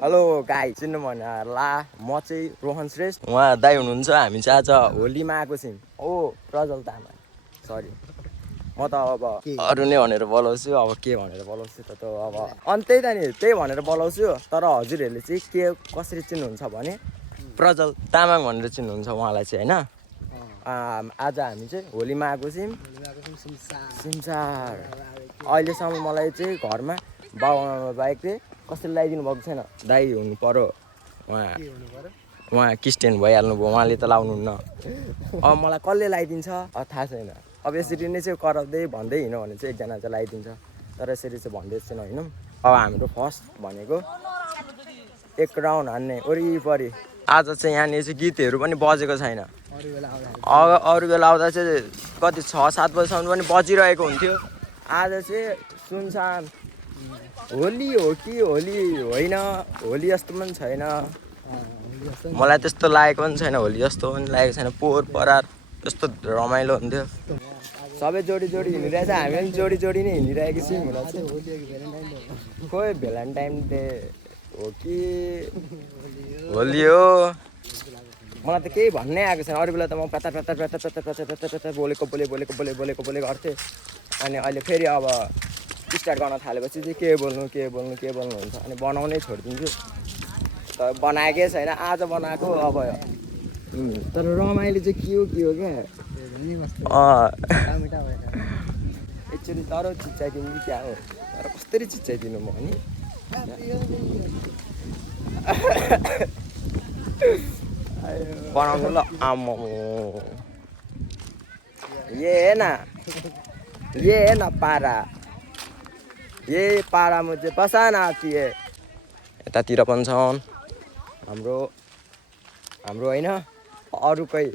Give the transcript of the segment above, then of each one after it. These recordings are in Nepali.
हेलो गाई चिन्नु भएन ला म चाहिँ रोहन श्रेष्ठ उहाँ दाइ हुनुहुन्छ हामी चाहिँ आज होलीमा आएको छौँ ओ प्रज्वल तामाङ सरी म त अब अरू नै भनेर बोलाउँछु अब के भनेर बोलाउँछु त अब अनि त्यही त नि त्यही भनेर बोलाउँछु तर हजुरहरूले चाहिँ के कसरी चिन्नुहुन्छ भने प्रज्वल तामाङ भनेर चिन्नुहुन्छ उहाँलाई चाहिँ होइन आज हामी चाहिँ होलीमा आएको छौँ सिमसार अहिलेसम्म मलाई चाहिँ घरमा बाबुआमा बाइक चाहिँ कसैले लगाइदिनु भएको छैन दाइ हुनु पर्यो उहाँ क्रिस्चियन भइहाल्नु भयो उहाँले त लाउनुहुन्न अब मलाई कसले लगाइदिन्छ थाहा छैन अब यसरी नै चाहिँ कराउँदै भन्दै हिँड्यो भने चाहिँ एकजना चाहिँ लगाइदिन्छ तर यसरी चाहिँ भन्दै चाहिँ नहिँडौँ अब हाम्रो फर्स्ट भनेको एक राउन्ड हान्ने वरिपरि आज चाहिँ यहाँनिर चाहिँ गीतहरू पनि बजेको छैन अरू बेला आउँदा चाहिँ कति 6-7 बजीसम्म पनि बजिरहेको हुन्थ्यो आज चाहिँ सुनसान होली हो कि होली होइन होली जस्तो पनि छैन मलाई त्यस्तो लागेको पनि छैन होली जस्तो पनि लागेको छैन पोहोर परार त्यस्तो रमाइलो हुन्थ्यो सबै जोडी जोडी हिँडिरहेछ हामी पनि जोडी जोडी नै हिँडिरहेको छौँ खोइ भ्यालेन्टाइन डे हो कि होली हो मलाई त केही भन्नै आएको छैन अरू बेला त म पता बोलेको गर्थेँ अनि अहिले फेरि अब स्टार्ट गर्न थालेपछि चाहिँ के बोल्नु हुन्छ अनि बनाउनै छोडिदिन्छु तर बनाएकै छैन आज बनाएको अब तर रमाइलो चाहिँ के हो क्या एकचोटि तर चिच्चाइदिनु कि क्या हो तर कसरी चिच्चाइदिनु म नि बनाउनु ल आम्मा ये है ना पारा ये पारा मुझे पसंद आती है यतातिर पनि छन् हाम्रो होइन अरूकै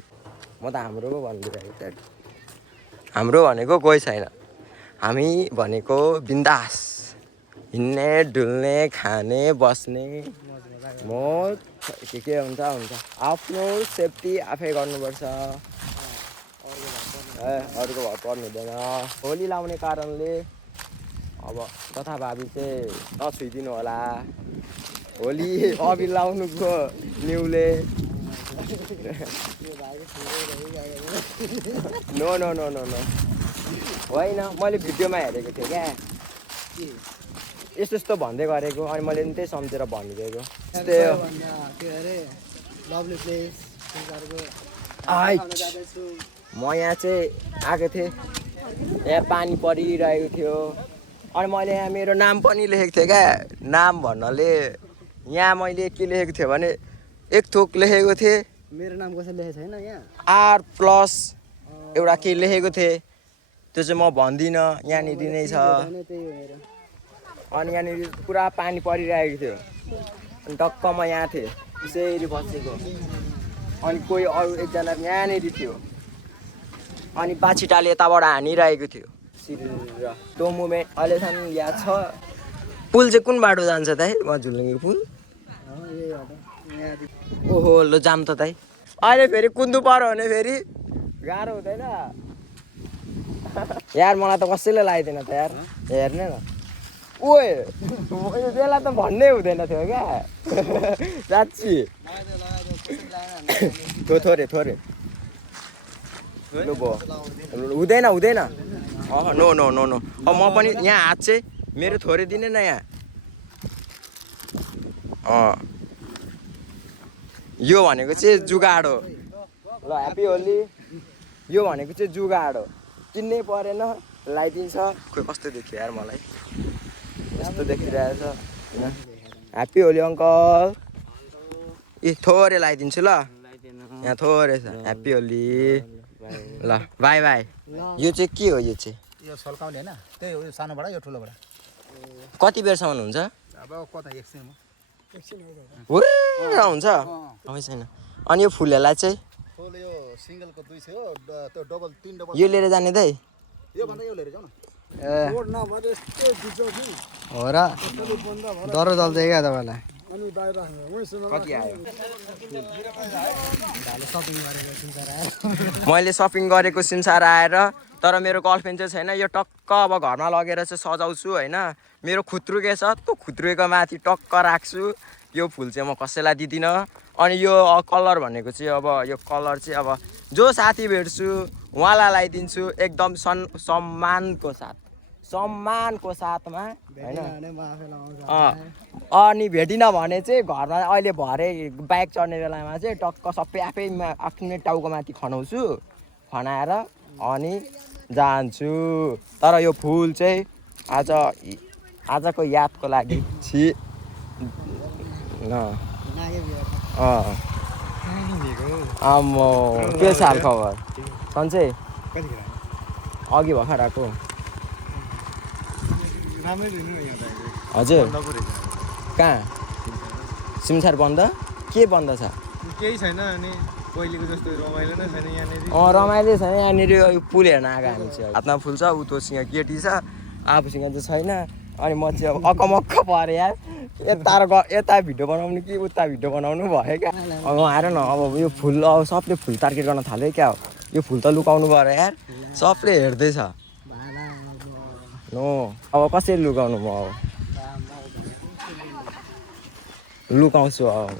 म त हाम्रो भनिदिइरहेको हाम्रो भनेको कोही छैन हामी भनेको बिन्दास हिँड्ने डुल्ने खाने बस्ने मौज के हुन्छ आफ्नो सेफ्टी आफै गर्नुपर्छ अरूको भर पर्नु हुँदैन होली लाउने कारणले अब तथाभावी चाहिँ नछुइदिनु होला होली अबिर लाउनुको न्युले नो होइन मैले भिडियोमा हेरेको थिएँ क्या यस्तो भन्दै गरेको अनि मैले पनि त्यही सम्झेर भनिदिएको म यहाँ चाहिँ आएको थिएँ यहाँ पानी परिरहेको थियो अनि मैले यहाँ मेरो नाम पनि लेखेको थिएँ क्या नाम भन्नाले यहाँ मैले के लेखेको थिएँ भने एक थोक लेखेको थिएँ मेरो नाम कसैले लेखेको छैन यहाँ आर प्लस एउटा के लेखेको थिएँ त्यो चाहिँ म भन्दिनँ यहाँनिर नै छ अनि यहाँनिर पुरा पानी परिरहेको थियो अनि टक्क म यहाँ थिएँ त्यसरी बसेको अनि कोही अरू एकजना यहाँनिर थियो अनि बाछिटाले यताबाट हानिरहेको थियो त्यो मुमेन्ट अहिलेसम्म याद छ पुल चाहिँ कुन बाटो जान्छ दाइ म झुलुङ्गे पुल ओहो लो जाम त दाइ अहिले फेरि कुद्नु पर्यो भने फेरि गाह्रो हुँदैन यार मलाई त कसैले लगाइदिएन त यार हेर्ने न ओए बेला त भन्नै हुँदैन थियो क्या साँच्ची थोरै लु भयो हुँदैन नो अब म पनि यहाँ हात चाहिँ मेरो थोरै दिने न यहाँ यो भनेको चाहिँ जुगाड हो ल ह्याप्पी होली यो भनेको चाहिँ जुगाड हो चिन्नै परेन लगाइदिन्छ खोइ कस्तो देखियो यार मलाई यस्तो देखिरहेछ ह्याप्पी होली अङ्कल ए थोरै लगाइदिन्छु ल यहाँ थोरै छ ह्याप्पी होली ल बाई यो चाहिँ के हो यो चाहिँ यो सल्काउने हैन त्यही हो यो सानोबाट यो ठुलोबाट कति बेरसम्म हुन्छ अब कता एकछिनमा हुन्छ अब छैन अनि यो फुलहरूलाई चाहिँ फुल यो सिंगलको 200 हो त्यो डबल 3 डबल यो लिएर जाने दाइ यो भन्दा यो लिएर जाऊ न रोड नभए यस्तो बिचो कि हो र डर चल्छ क्या तपाईँलाई अनि बाहिर कति आयो मैले सपिङ गरेको सिमसार आएर तर मेरो गर्लफ्रेन्ड चाहिँ छैन यो टक्क अब घरमा लगेर चाहिँ सजाउँछु होइन मेरो खुत्रुके छ त्यो खुत्रुको माथि टक्क राख्छु यो फुल चाहिँ म कसैलाई दिदिनँ। अनि यो कलर भनेको चाहिँ अब यो कलर चाहिँ अब जो साथी भेट्छु उहाँलाई लगाइदिन्छु एकदम सम्मानको साथमा होइन। अनि भेटिनँ भने चाहिँ घरमा अहिले भरे बाइक चढ्ने बेलामा चाहिँ टक्क सबै आफै आफ्नै टाउको माथि खनाउँछु, खनाएर अनि जान्छु। तर यो फुल चाहिँ आजको यादको लागि आम्मो के छ हाल खबर सन्चै? अघि भर्खर आएको हजुर। कहाँ सिमसार बन्द? के बन्द छ? केही छैन अनि पहिलेको जस्तो रमाइलो नै छैन यहाँनिर। रमाइलो छैन यहाँनिर। यो पुल हेर्न आएको हामी चाहिँ। हातमा फुल छ, उतोसँग केटी छ, आफूसँग चाहिँ छैन। अनि म चाहिँ अब अकमक्क परेँ यार। यता भिडियो बनाउनु कि उता भिडियो बनाउनु भयो क्या। अब आएर न अब यो फुल अब सबले फुल टार्गेट गर्न थाल्यो क्या हो। यो फुल त लुकाउनु पऱ्यो यार, सबले हेर्दैछ। नो अब कसरी लुकाउनु म? अब लुकाउँछु अब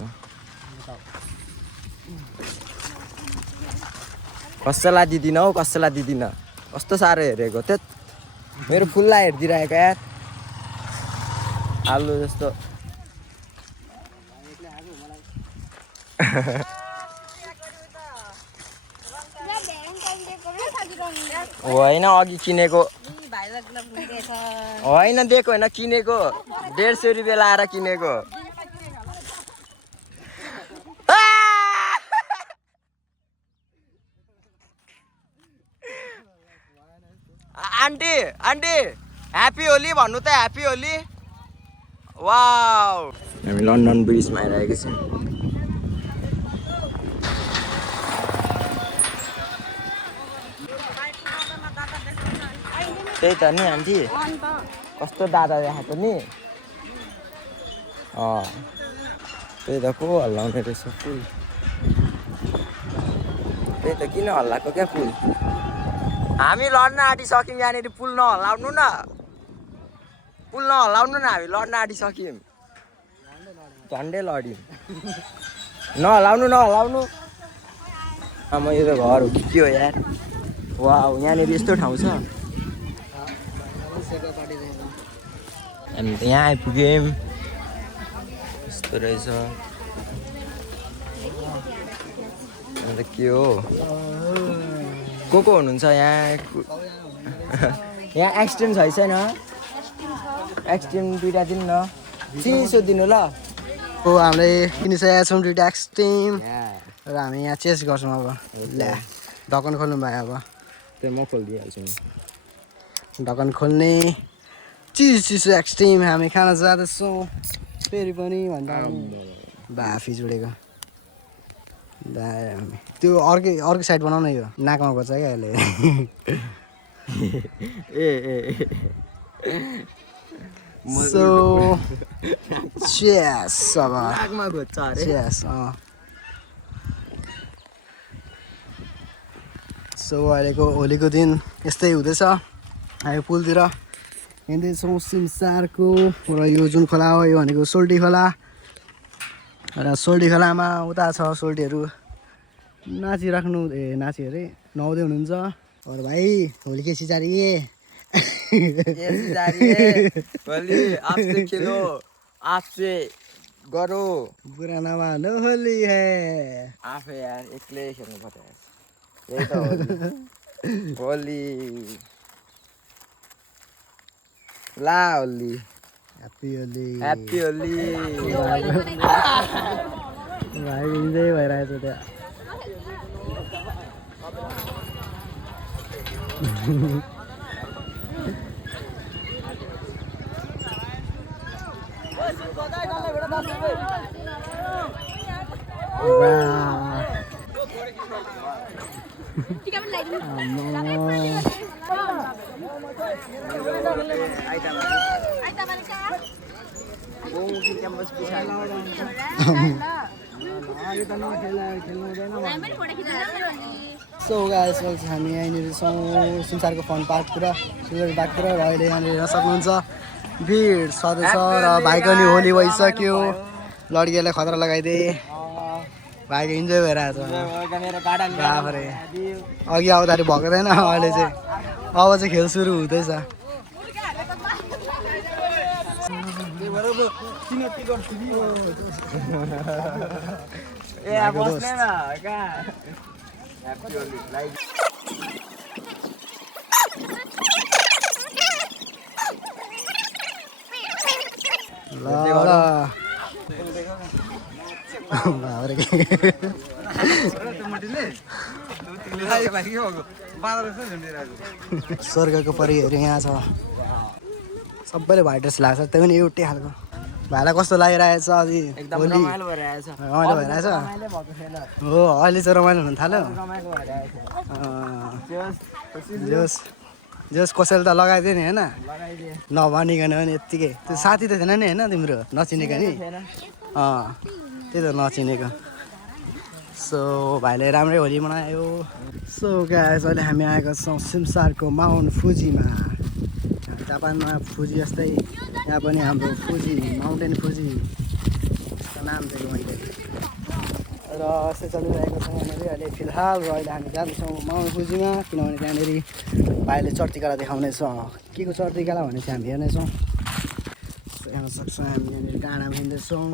कसैलाई दिदिनँ हौ, कसैलाई दिदिनँ। कस्तो साह्रो हेरेको त्यो मेरो फुललाई हेरिदिइरहेको यार आलु जस्तो। होइन अघि किनेको होइन, दिएको होइन किनेको। 150 रुपियाँ लाएर किनेको। आन्टी ह्याप्पी होली भन्नु त, ह्याप्पी होली। वाउ हामी लन्डन ब्रिजमा आइरहेको छौँ। त्यही त नि आन्टी, कस्तो दादा देखाएको नि। त्यही त को हल्लाउने रहेछ फुल। त्यही त किन हल्लाएको क्या फुल? हामी लड्न आँटिसक्यौँ यहाँनिर। पुल नहल्लाउनु न, पुल नहल्लाउनु न, हामी लड्न आँटिसक्यौँ। झन्डै लड्यौँ। नहल्लाउनु। म यो त घर हो कि के हो यार? वाउ यहाँनिर यस्तो ठाउँ छ। हामी त यहाँ आइपुग्यौँ। यस्तो रहेछ। अन्त के हो? को हुनुहुन्छ यहाँ? यहाँ एक्सट्रिम छैन? एक्सट्रिम 2टा दिनु न, चिसो दिनु ल। हामीले किनिसकेका छौँ 2टा एक्सट्रिम र हामी यहाँ चेस गर्छौँ। अब ल्या ढक्कन खोल्नु भयो। अब त्यो म खोलिदिइहाल्छु। ढक्कन खोल्ने चिसो एक्सट्रिम हामी खान जाँदैछौँ। फेरि पनि भन्दा बाफी जोडेको त्यो अर्कै साइड बनाउन। यो नाकमा पर्छ क्या यसले। सो चेस अब नाकमा घोच्छ अरे। चेस सो अहिलेको होलीको दिन यस्तै हुँदैछ। हामी पुलतिर हिँड्दैछौँ सिमसारको। र यो जुन खोला हो यो भनेको सोल्टी खोला। र सोल्टी खोलामा उता छ सोल्टीहरू नाचिराख्नु नाची अरे नुहाउँदै हुनुहुन्छ। और भाइ होली के सिजारिए होली आपसे खेलो, आपसे गरो, बुरा नमानो होली है। आफै यार एक्लै खेल्नु पर्यो। यही त होली। ला होली, ह्याप्पी होली, ह्याप्पी होली। भाइ इन्जोय भइरहेछ त्यहाँ। सो गाइस हामी यहाँनिर छौँ सिमसारको फन पार्कतिर, सिलगढी पार्कतिर। र अहिले यहाँनिर हेर्न सक्नुहुन्छ भिड सधैँ छ। र भाइको नि होली भइसक्यो। लड्कीहरूलाई खतरा लगाइदिए भाइको इन्जोय भइरहेको छ मेरो गार्डन बाफरे अघि आउँदाखेरि भएको थिएन अहिले चाहिँ अब चाहिँ खेल सुरु हुँदैछ ए बस्ने न कहाँ ल ल बाबरे स्वर्गको परिहरू यहाँ छ सबैले भाइ ड्रेस लगाएको छ त्यो पनि एउटै खालको भाइलाई कस्तो लागिरहेछ अझै एकदम होली रमाइलो भइरहेछ रमाइलो भइरहेछ रमाइलो भएको छैन हो अहिले चाहिँ रमाइलो हुन थाल्यो रमाइलो भइरहेछ जोस् जोस् कसैले त लगाइदियो नि होइन लगाइदिए नभनिकन पनि यत्तिकै त्यो साथी त थिएन नि होइन तिम्रो नचिनेको नि थिएन त्यही त नचिनेको सो भाइले राम्रै होली मनायो सो गाइस अहिले हामी आएका छौँ सिमसारको माउन्ट फुजीमा जापानमा फुजी जस्तै यहाँ पनि हाम्रो फुजी माउन्टेन फुजी यसको नाम दिएको मैले र यस्तै चलिरहेको छ यहाँनिर अहिले फिलहाल अहिले हामी जाँदैछौँ माउन्ट फुजीमा किनभने त्यहाँनिर भाइले चर्तीकला देखाउनेछ के को चर्तीकला भने चाहिँ हामी हेर्नेछौँ हेर्न सक्छौँ हामी यहाँनिर डाँडामा हिँड्दैछौँ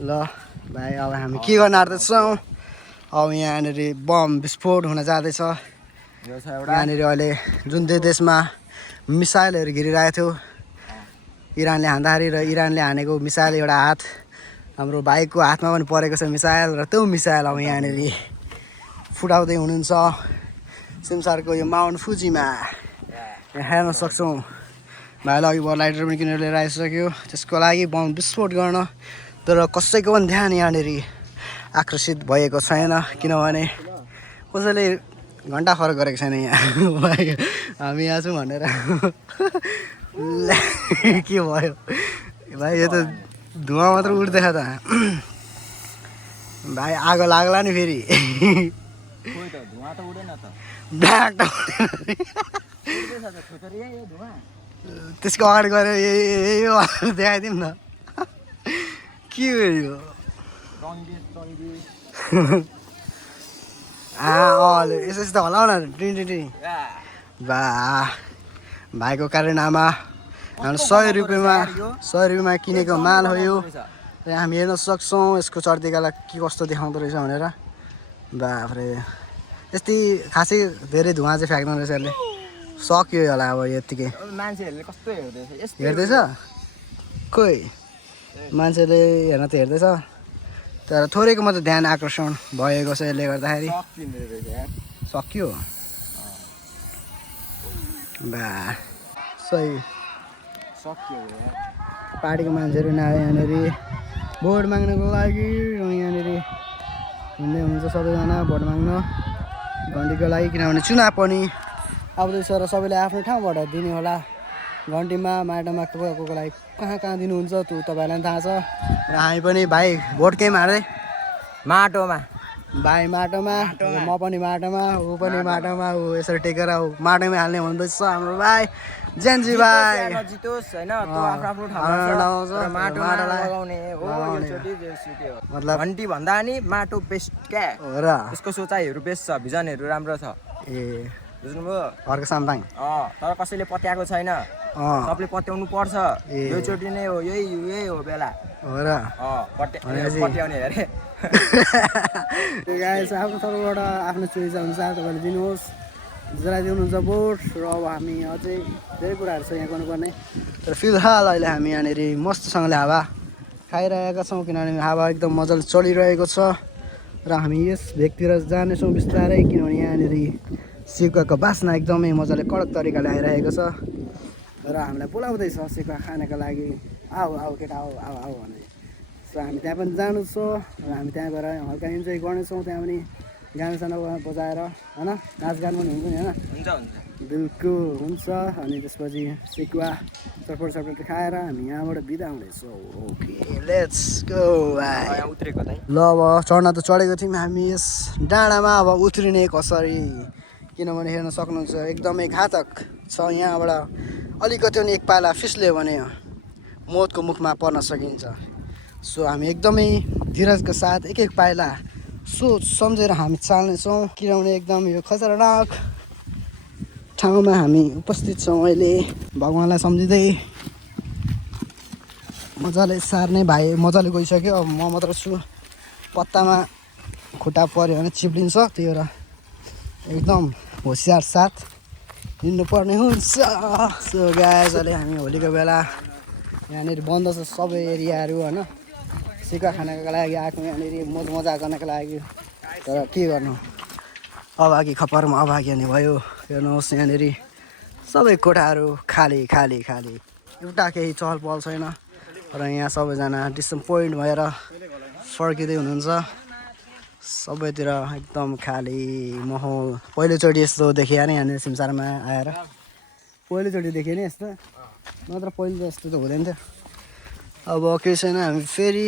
ल भाइ अब हामी के गर्न आँट्दैछौँ अब यहाँनिर बम विस्फोट हुन जाँदैछ यहाँनिर अहिले जुन चाहिँ देशमा मिसाइलहरू गिरिरहेको थियो इरानले हान्दाखेरि र इरानले हानेको मिसाइल एउटा हात हाम्रो भाइको हातमा पनि परेको छ मिसाइल र त्यो मिसाइल अब यहाँनिर फुटाउँदै हुनुहुन्छ सिमसारको यो माउन्ट फुजीमा यहाँ हेर्न सक्छौँ भाइले अघि भयो लाइटर पनि किनेर लिएर आइसक्यो त्यसको लागि बम विस्फोट गर्न तर कसैको पनि ध्यान यहाँनिर आकर्षित भएको छैन किनभने कसैले घन्टा फरक गरेको छैन यहाँ हामी यहाँ छौँ भनेर के भयो भाइ यो त धुवा मात्र उठ्दैछ त भाइ आगो लाग्ला नि फेरि ब्ल्याक त त्यसको अगाडि गएर यो देखाइदिउँ न के हो यो यसो यस्तो होला न ट्वेन्टी बा भाइको कारनामा हाम्रो 100 रुपियाँमा किनेको माल हो यो र हामी हेर्न सक्छौँ यसको चर्तीकालाई के कस्तो देखाउँदो रहेछ भनेर बाफ्रे यस्तै खासै धेरै धुवा चाहिँ फ्याँक्दो रहेछ यसले सक्यो होला अब यत्तिकै मान्छेहरूले कस्तो हेर्दैछ खोइ मान्छेले हेर्न त हेर्दैछ तर थोरैको मात्रै ध्यान आकर्षण भएको छ यसले गर्दाखेरि सक्यो बा सही पार्टीको मान्छेहरू नआए यहाँनिर भोट माग्नको लागि यहाँनिर हिँड्दै हुन्छ सबैजना भोट माग्न घन्टीको लागि किनभने चुनाव पनि आउँदैछ र सबैले आफ्नो ठाउँबाट दिने होला घन्टीमा माटोमा को लागि कहाँ दिनुहुन्छ त्यो तपाईँलाई थाहा छ र हामी पनि भाइ भोट केही मार्दै माटोमा भाइ माटोमा म पनि माटोमा ऊ पनि माटोमा ऊ यसरी टेकेर माटोमै हाल्ने भन्दैछ हाम्रो भाइ जेन्जी भाइ जितोस् हैन त्यो आफ्नो ठाउँमा लगाउने हो योचोटी जेसुटी हो मतलब घन्टी भन्दा नि माटो बेस्ट क्या हो र यसको सोचाइहरू बेस्ट छ भिजनहरू राम्रो छ ए बुझ्नुभयो अर्को सामदाङ तर कसैले पत्याएको छैन सबले पत्याउनु पर्छ योचोटी नै हो यही हो बेला हो र पत्याउने अरे गाइस आफ्नो तर्फबाट आफ्नो चोइस अनुसार तपाईँले दिनुहोस् जसलाई दिनुहुन्छ भोट र अब हामी अझै धेरै कुराहरू छ यहाँ गर्नुपर्ने तर फिलहाल अहिले हामी यहाँनिर मस्तसँगले हावा खाइरहेका छौँ किनभने हावा एकदम मजाले चलिरहेको छ र हामी यस भेगतिर जानेछौँ बिस्तारै किनभने यहाँनिर सिकुवाको बास्ना एकदमै मजाले कडक तरिकाले आइरहेको छ र हामीलाई बोलाउँदैछ सिकुवा खानको लागि आऊ केटा आऊ भने सो हामी त्यहाँ पनि जानु छ र हामी त्यहाँ गएर हल्का इन्जोय गर्नेछौँ त्यहाँ पनि गानासाना बजाएर होइन नाचगान पनि हुन्छ नि होइन बिल्कुल हुन्छ अनि त्यसपछि सिकुवा चटपट खाएर हामी यहाँबाट बिदा हुनेछौँ ओके लेट्स गो ल अब चढ्न त चढेको थियौँ हामी यस डाँडामा अब उत्रिने कसरी किनभने हेर्न सक्नुहुन्छ एकदमै घातक छ यहाँबाट अलिकति पनि एक पाला फिस्ल्यो भने मौतको मुखमा पर्न सकिन्छ। सो हामी एकदमै धीरजको साथ एक एक पाइला सोच सम्झेर हामी चाल्नेछौँ, किनभने एकदम यो खतरनाक ठाउँमा हामी उपस्थित छौँ अहिले। भगवान्लाई सम्झिँदै मजाले सार्ने भाइ मजाले गइसक्यो, अब म मात्र छु। पत्तामा खुट्टा पऱ्यो भने चिप्लिन्छ, त्यही भएर एकदम होसियार साथ हिँड्नुपर्ने हुन्छ। सो गाइस अहिले हामी होलीको बेला यहाँनिर बन्द छ सबै एरियाहरू होइन, सिका खानको लागि आएको यहाँनिर मजा गर्नको लागि। तर के गर्नु, अभागी खपरमा अभागी हुने भयो। हेर्नुहोस् यहाँनिर सबै कोठाहरू खाली खाली खाली, एउटा केही चहल पहल छैन। र यहाँ सबैजना डिस्टेन्स पोइन्ट भएर फर्किँदै हुनुहुन्छ, सबैतिर एकदम खाली माहौल। पहिलोचोटि यस्तो देखिए नि यहाँनिर सिमसारमा आएर, पहिलोचोटि देखेँ नि यस्तो, नत्र पहिले त यस्तो त हुँदैन थियो। अब केही छैन, हामी फेरि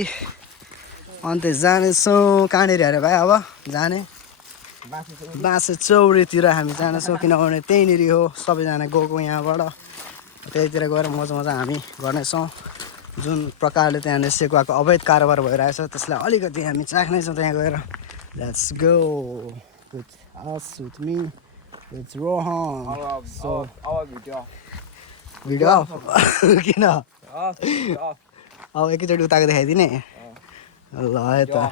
अन्त जानेछौँ कहाँनिर अरे भाइ, अब जाने बाँसेचौरीतिर हामी जानेछौँ, किनभने त्यहीँनिर हो सबैजना गएको यहाँबाट। त्यहीँतिर गएर मजा हामी गर्नेछौँ। जुन प्रकारले त्यहाँनिर सेकुवाको अवैध कारोबार भइरहेछ त्यसलाई अलिकति हामी चाख्नेछौँ त्यहाँ गएर। Let's go with us, with me, with Rohan. So video of किन अब एकैचोटि उताको देखाइदिने ल है त।